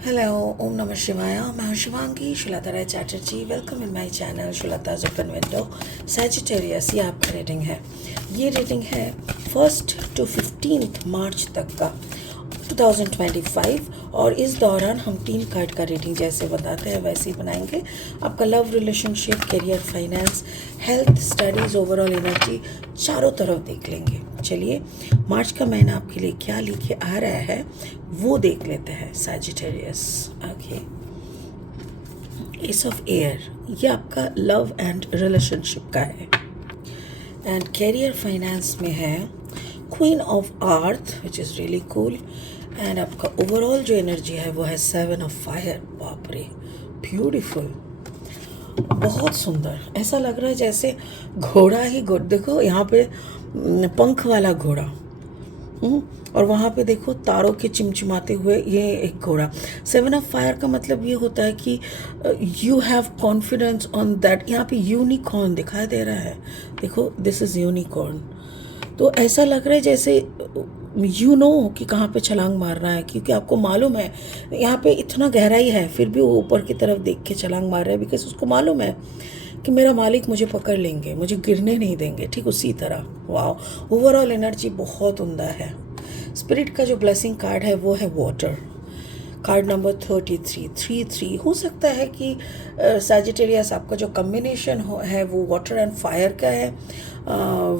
Hello, Om Namah Shivaya. मैं हूं Shivangi Shulata Rai Chatterjee. Welcome in my channel Shulata's open window. Sagittarius ये आपका रीडिंग है. ये रीडिंग है 1 to 15 मार्च तक का 2025 और इस दौरान हम 3 कार्ड का रीडिंग जैसे बताते हैं वैसे ही बनाएंगे. आपका love, relationship, career, finance, health, studies, overall energy चारों तरफ देख लेंगे. चलिए मार्च का महीना आपके लिए क्या लेके आ रहा है वो देख लेते हैं. Sagittarius. Okay, S of air ये आपका लव एंड रिलेशनशिप का है. एंड कैरियर फाइनेंस में है queen of earth which is really cool. And आपका ओवरऑल जो एनर्जी है वो है 7 ऑफ फायर. बाप रे, ब्यूटीफुल, बहुत सुंदर. ऐसा लग रहा है जैसे घोड़ा ही घोड़ा. देखो यहाँ पे पंख वाला घोड़ा, और वहाँ पे देखो तारों के चिमचिमाते हुए ये एक घोड़ा. 7 ऑफ फायर का मतलब ये होता है कि you have confidence on that. यहाँ पे यूनिकॉर्न दिखाई दे रहा है. देखो, दिस इज़ यूनिकॉर्न. तो ऐसा लग रहा है जैसे कि कहाँ पे छलांग मारना है, क्योंकि आपको मालूम है यहाँ पे इतना गहराई है फिर भी वो ऊपर की तरफ देख के छलांग मार रहा है. बिकॉज उसको मालूम है कि मेरा मालिक मुझे पकड़ लेंगे, मुझे गिरने नहीं देंगे. ठीक उसी तरह. वाह, ओवरऑल एनर्जी बहुत उम्दा है. स्पिरिट का जो ब्लेसिंग कार्ड है वो है वाटर. कार्ड नंबर 33 हो सकता है कि सैजिटेरियस आपका जो कम्बिनेशन है वो वाटर एंड फायर का है.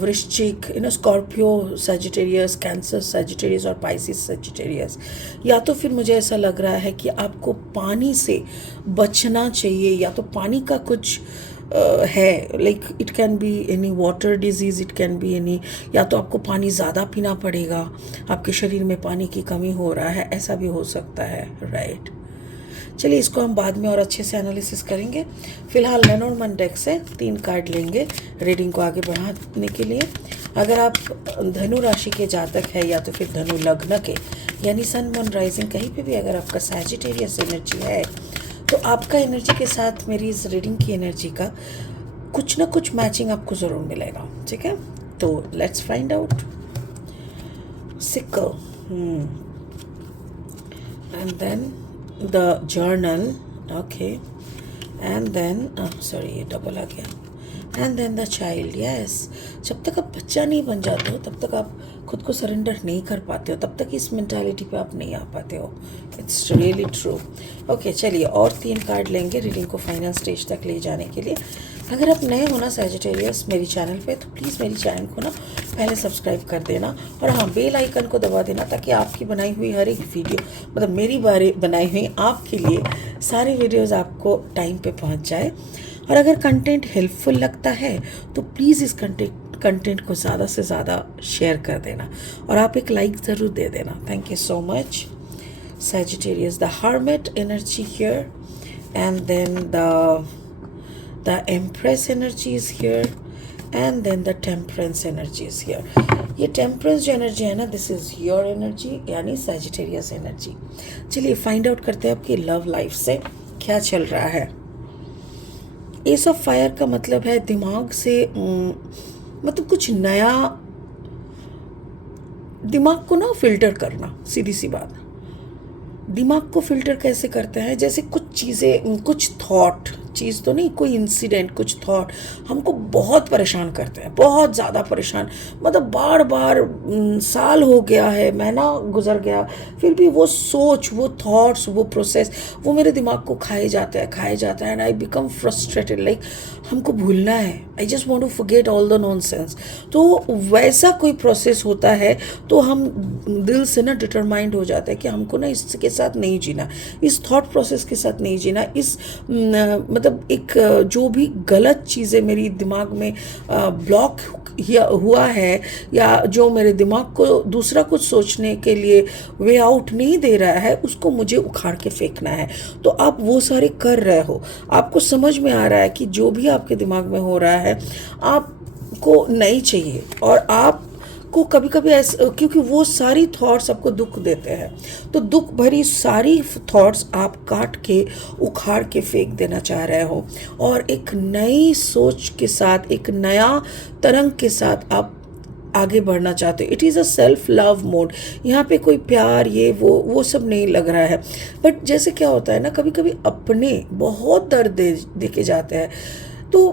वृश्चिक, स्कॉर्पियो सैजिटेरियस, कैंसर सैजिटेरियस और पाइसिस सैजिटेरियस. या तो फिर मुझे ऐसा लग रहा है कि आपको पानी से बचना चाहिए, या तो पानी का कुछ है. Like it can be any water disease, it can be any, या तो आपको पानी ज़्यादा पीना पड़ेगा, आपके शरीर में पानी की कमी हो रहा है, ऐसा भी हो सकता है. राइट. चलिए इसको हम बाद में और अच्छे से एनालिसिस करेंगे. फिलहाल लेनोर्मन डेक से 3 कार्ड लेंगे रीडिंग को आगे बढ़ाने के लिए. अगर आप धनु राशि के जातक है या तो फिर धनु लग्न के, यानी सन मून राइजिंग कहीं पे भी अगर आपका सैजिटेरियस एनर्जी है तो आपका एनर्जी के साथ मेरी इस रीडिंग की एनर्जी का कुछ ना कुछ मैचिंग आपको ज़रूर मिलेगा. ठीक है, तो let's find out. Sickle and then the journal. Okay, and then sorry ये डबल आ गया. And then the child. Yes, जब तक आप बच्चा नहीं बन जाते हो तब तक आप खुद को सरेंडर नहीं कर पाते हो, तब तक इस मेंटालिटी पे आप नहीं आ पाते हो. It's really true. ओके, चलिए और 3 कार्ड लेंगे रीडिंग को फाइनल स्टेज तक ले जाने के लिए. अगर आप नए हो ना सैजिटेरियस मेरी चैनल पे, तो प्लीज़ मेरी चैनल को ना पहले सब्सक्राइब कर देना और हाँ, बेल आइकन को दबा देना ताकि आपकी बनाई हुई हर एक वीडियो, मतलब मेरी बनाई हुई आपके लिए सारी वीडियोज़ आपको टाइम पे पहुँच जाए. और अगर कंटेंट हेल्पफुल लगता है तो प्लीज़ इस कंटेंट को ज़्यादा से ज़्यादा शेयर कर देना और आप एक लाइक ज़रूर दे देना. Thank you so much. Sagittarius, the hermit energy here, and then the empress energy is here, and then the temperance energy is here. ये temperance जो energy है ना, this is your energy, यानी Sagittarius energy. चलिए find out करते हैं आपकी love life से क्या चल रहा है. एस ऑफ फायर का मतलब है दिमाग से मतलब कुछ नया, दिमाग को ना फिल्टर करना. सीधी सी बात, दिमाग को फिल्टर कैसे करते हैं, जैसे कुछ चीज़ें, कुछ थॉट, चीज़ तो नहीं, कोई इंसिडेंट, कुछ थॉट हमको बहुत परेशान करते हैं, बहुत ज़्यादा परेशान. मतलब बार बार साल हो गया है, महीना गुजर गया, फिर भी वो सोच, वो थॉट्स, वो प्रोसेस, वो मेरे दिमाग को खाए जाता है. And I become frustrated. Like हमको भूलना है. I just want to forget all the nonsense. तो वैसा कोई प्रोसेस होता है तो हम दिल से ना डिटरमाइंड हो जाता है कि हमको ना इसके साथ नहीं जीना, इस थॉट प्रोसेस के साथ नहीं जीना. इस मतलब एक जो भी गलत चीज़ें मेरी दिमाग में ब्लॉक हुआ है, या जो मेरे दिमाग को दूसरा कुछ सोचने के लिए वे आउट नहीं दे रहा है, उसको मुझे उखाड़ के फेंकना है. तो आप वो सारे कर रहे हो, आपको समझ में आ रहा है कि जो भी आपके दिमाग में हो रहा है आपको नहीं चाहिए. और आप को कभी कभी ऐसा, क्योंकि वो सारी थॉट्स आपको दुख देते हैं, तो दुख भरी सारी थॉट्स आप काट के उखाड़ के फेंक देना चाह रहे हो और एक नई सोच के साथ, एक नया तरंग के साथ आप आगे बढ़ना चाहते हो। It is a self love mode, यहाँ पे कोई प्यार ये वो सब नहीं लग रहा है। बट जैसे क्या होता है ना, कभी कभी अपने बहुत दर्द दे के जाते हैं। तो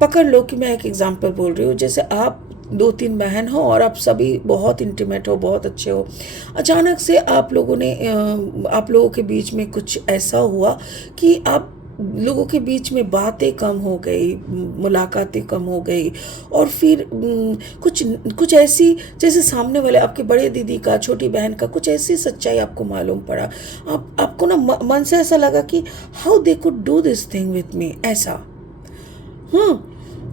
पकड़ लो कि मैं एक एग्जांपल बोल रही हूँ, जैसे आप 2-3 बहन हो और आप सभी बहुत इंटीमेट हो, बहुत अच्छे हो। अचानक से आप लोगों के बीच में कुछ ऐसा हुआ कि आप लोगों के बीच में बातें कम हो गई, मुलाकातें कम हो गई, और फिर कुछ कुछ ऐसी, जैसे सामने वाले आपके बड़े दीदी का, छोटी बहन का कुछ ऐसी सच्चाई आपको मालूम पड़ा। आपको ना मन से ऐसा लगा कि how they could do this thing with me, ऐसा।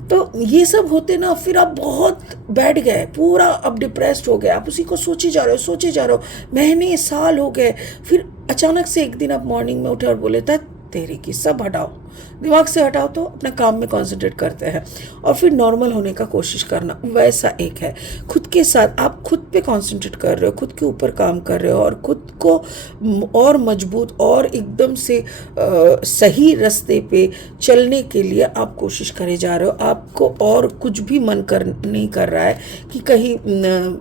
तो ये सब होते ना, फिर आप बहुत बैठ गए, पूरा अब डिप्रेस्ड हो गए, आप उसी को सोचे जा रहे हो, महीने साल हो गए। फिर अचानक से एक दिन आप मॉर्निंग में उठे और बोले था तेरे की सब हटाओ, दिमाग से हटाओ, तो अपने काम में कंसंट्रेट करते हैं और फिर नॉर्मल होने का कोशिश करना। वैसा एक है खुद के साथ, आप खुद पे कंसंट्रेट कर रहे हो, खुद के ऊपर काम कर रहे हो, और खुद को और मजबूत और एकदम से सही रास्ते पे चलने के लिए आप कोशिश करे जा रहे हो। आपको और कुछ भी नहीं कर रहा है कि कहीं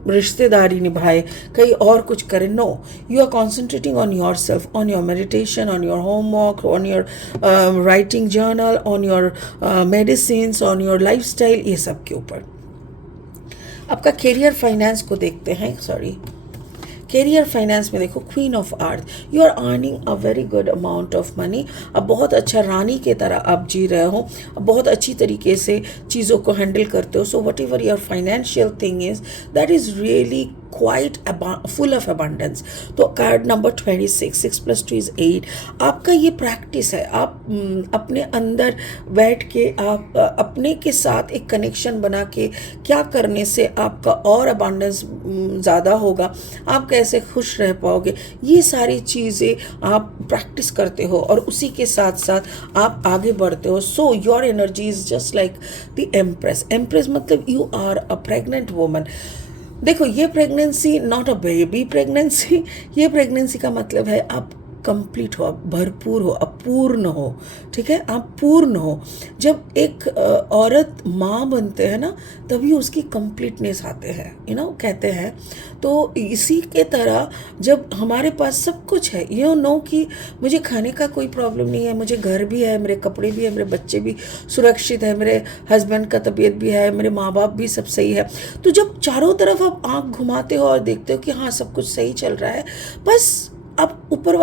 रिश्तेदारी निभाए, कहीं और कुछ करे। No, you are concentrating on your self, on your meditation, on your homework, on your writing journal, on your medicines, on your lifestyle, ये सब के ऊपर। आपका करियर फाइनेंस को देखते हैं। करियर फाइनेंस में देखो, queen of earth, you are earning a very good amount of money. अब बहुत अच्छा रानी के तरह आप जी रहे हो, अब बहुत अच्छी तरीके से चीज़ों को हैंडल करते हो। So what ever your financial thing is, that is really quite full of abundance. तो कार्ड नंबर 26, 6 + 2 = 8, आपका ये प्रैक्टिस है। आप अपने अंदर बैठ के आप अपने के साथ एक कनेक्शन बना के क्या करने से आपका और अबंडेंस ज़्यादा होगा, आप कैसे खुश रह पाओगे, ये सारी चीज़ें आप प्रैक्टिस करते हो और उसी के साथ साथ आप आगे बढ़ते हो। So your energy is just like the empress. Empress मतलब you are a pregnant woman. देखो, ये pregnancy not a baby pregnancy, ये प्रेगनेंसी का मतलब है आप कंप्लीट हो, आप भरपूर हो, अपूर्ण हो। ठीक है, आप पूर्ण हो। जब एक औरत माँ बनते हैं ना, तभी उसकी कंप्लीटनेस आते हैं, कहते हैं। तो इसी के तरह जब हमारे पास सब कुछ है, कि मुझे खाने का कोई प्रॉब्लम नहीं है, मुझे घर भी है, मेरे कपड़े भी है, मेरे बच्चे भी सुरक्षित है, मेरे हस्बैंड का तबीयत भी है, मेरे माँ बाप भी सब सही है। तो जब चारों तरफ आप आँख घुमाते हो और देखते हो कि हाँ सब कुछ सही चल रहा है, बस आप ऊपर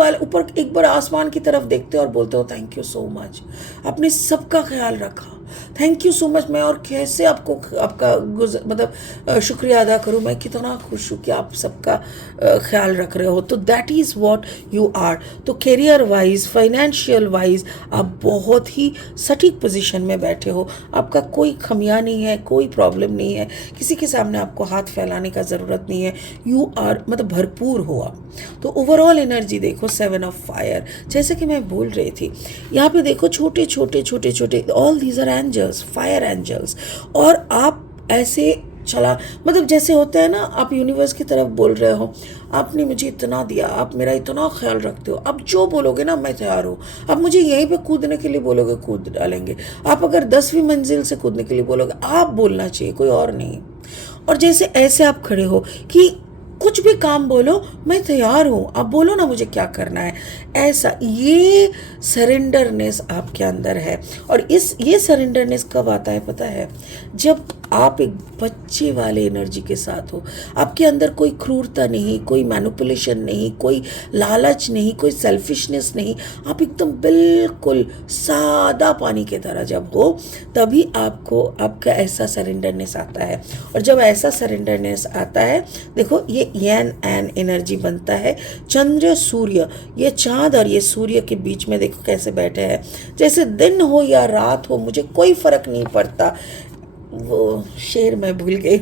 एक बार आसमान की तरफ देखते हो और बोलते हो थैंक यू सो मच, आपने सबका ख्याल रखा, थैंक यू सो मच। मैं और कैसे आपका शुक्रिया अदा करूँ, मैं कितना खुश हूँ कि आप सबका ख्याल रख रहे हो। तो that is what you are. तो करियर वाइज, फाइनेंशियल वाइज आप बहुत ही सटीक पोजीशन में बैठे हो, आपका कोई खमियां नहीं है, कोई प्रॉब्लम नहीं है, किसी के सामने आपको हाथ फैलाने का ज़रूरत नहीं है। यू आर भरपूर हो आप। तो ओवरऑल एनर्जी देखो, 7 ऑफ फायर, जैसे कि मैं बोल रही थी, यहाँ पे देखो छोटे छोटे all these are angels, fire angels. और आप ऐसे जैसे होता है ना, आप यूनिवर्स की तरफ बोल रहे हो, आपने मुझे इतना दिया, आप मेरा इतना ख्याल रखते हो, अब जो बोलोगे ना मैं तैयार हूँ। आप मुझे यहीं पे कूदने के लिए बोलोगे, कूद डालेंगे। आप अगर 10वीं मंजिल से कूदने के लिए बोलोगे, आप बोलना चाहिए, कोई और नहीं। और जैसे ऐसे आप खड़े हो कि कुछ भी काम बोलो मैं तैयार हूँ, आप बोलो ना मुझे क्या करना है, ऐसा ये सरेंडरनेस आपके अंदर है। और ये सरेंडरनेस कब आता है पता है? जब आप एक बच्चे वाले एनर्जी के साथ हो, आपके अंदर कोई क्रूरता नहीं, कोई मैनिपुलेशन नहीं, कोई लालच नहीं, कोई सेल्फिशनेस नहीं, आप एकदम बिल्कुल सादा पानी की तरह जब हो, तभी आपका ऐसा सरेंडरनेस आता है। और जब ऐसा सरेंडरनेस आता है, देखो ये येन एन एनर्जी बनता है। चंद्र सूर्य, ये चांद और ये सूर्य के बीच में देखो कैसे बैठे हैं, जैसे दिन हो या रात हो मुझे कोई फर्क नहीं पड़ता। वो शेर मैं भूल गई,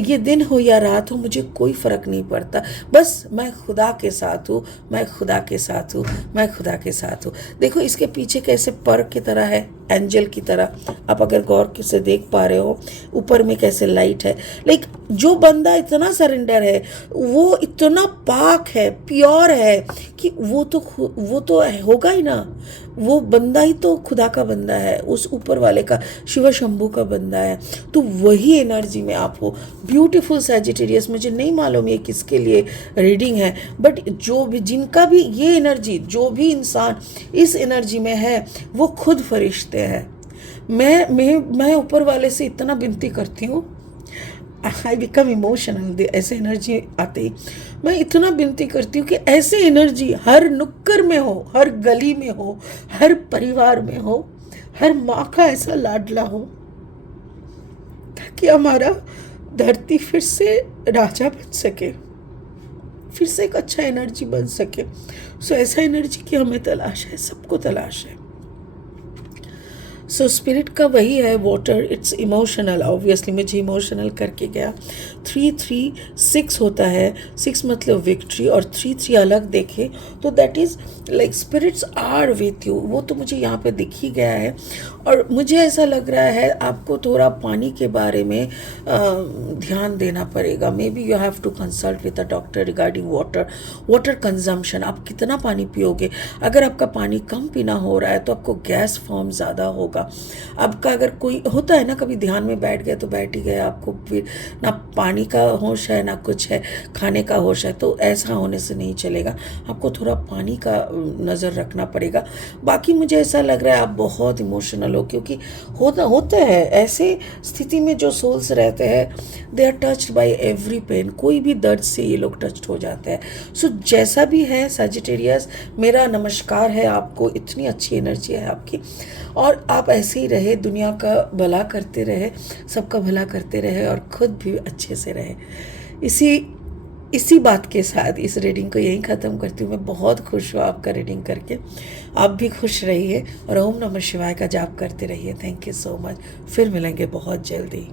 ये दिन हो या रात हो मुझे कोई फ़र्क नहीं पड़ता, बस मैं खुदा के साथ हूँ, मैं खुदा के साथ हूँ, मैं खुदा के साथ हूँ। देखो इसके पीछे कैसे पर की तरह है, एंजल की तरह। आप अगर गौर से देख पा रहे हो ऊपर में कैसे लाइट है, लाइक जो बंदा इतना सरेंडर है, वो इतना पाक है, प्योर है कि वो तो होगा ही ना, वो बंदा ही तो खुदा का बंदा है, उस ऊपर वाले का, शिव शंभू का बंदा है। तो वही एनर्जी में आप हो। ब्यूटीफुल सैजिटेरियस, मुझे नहीं मालूम ये किसके लिए रीडिंग है, बट जो भी, जिनका भी ये एनर्जी, जो भी इंसान इस एनर्जी में है वो खुद फरिश्ते हैं। मैं ऊपर वाले से इतना विनती करती हूँ, आई बिकम इमोशनल ऐसे एनर्जी आते ही। मैं इतना विनती करती हूँ कि ऐसे एनर्जी हर नुक्कड़ में हो, हर गली में हो, हर परिवार में हो, हर माँ का ऐसा लाडला हो, ताकि हमारा धरती फिर से राजा बन सके, फिर से एक अच्छा एनर्जी बन सके। सो ऐसा एनर्जी की हमें तलाश है, सबको तलाश है। सो स्पिरिट का वही है वाटर, इट्स इमोशनल। ऑब्वियसली मुझे इमोशनल करके गया। 3-3-6 होता है, 6 मतलब विक्ट्री, और 3-3 अलग देखे तो that is like spirits are with you. वो तो मुझे यहाँ पे दिख ही गया है। और मुझे ऐसा लग रहा है आपको थोड़ा पानी के बारे में ध्यान देना पड़ेगा। Maybe you have to consult with a doctor regarding water consumption. आप कितना पानी पियोगे? अगर आपका पानी कम पीना हो रहा है तो आपको गैस फॉर्म ज़्यादा होगा। आपका अगर कोई होता है ना, कभी ध्यान में बैठ गया तो बैठ ही गया, आपको फिर ना पानी का होश है ना कुछ है, खाने का होश है, तो ऐसा होने से नहीं चलेगा। आपको थोड़ा पानी का नज़र रखना पड़ेगा। बाकी मुझे ऐसा लग रहा है आप बहुत इमोशनल हो, क्योंकि होता है ऐसे स्थिति में जो सोल्स रहते हैं, they are touched by every pain. कोई भी दर्द से ये लोग टच्ड हो जाते हैं। सो जैसा भी है सजिटेरियस, मेरा नमस्कार है आपको। इतनी अच्छी एनर्जी है आपकी, और आप ऐसे ही रहे, दुनिया का भला करते रहे, सबका भला करते रहे, और खुद भी अच्छे से रहे। इसी बात के साथ इस रीडिंग को यहीं ख़त्म करती हूँ। मैं बहुत खुश हूँ आपका रीडिंग करके। आप भी खुश रहिए और ओम नमः शिवाय का जाप करते रहिए। Thank you so much. फिर मिलेंगे बहुत जल्दी।